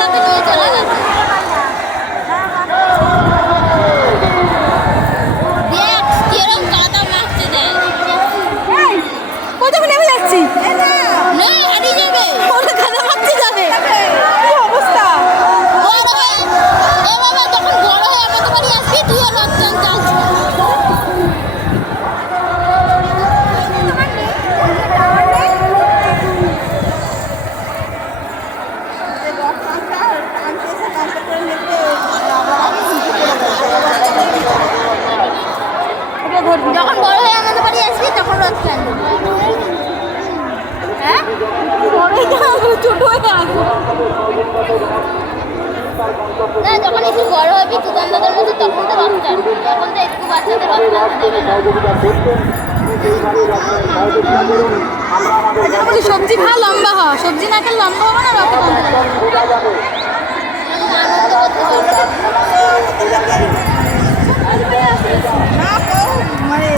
তাতে নিয়ে চলে গেছে। দেখ কিরম কাদা মারতে দেয়। কোথাও নেমে যাচ্ছি নয় হারিয়ে যাবে। ওরা কাদা মারতে যাবে, কি অবস্থা। বড় হয়ে এ বাবা যখন বড় হয়ে আমাদের বাড়ি আসবি তুইও লজ্জা আসবি। যখন বড় হয়ে আমাদের বাড়ি আসবি তখন রোজ কাঁদবি। হ্যাঁ ছোট হয়ে আসবো। না যখন একটু বড় হবি তুদান দাদার মতো তখন তো বাচ্চা আসবি, এখন তো একটু বাচ্চাদের বাচ্চা দেবে না। বলি সবজি খা লম্বা হ, সবজি না খেলে লম্বা হবে না, রক্ত কমতে লাগবে। এরকম আনন্দ করতে পারবি। মানে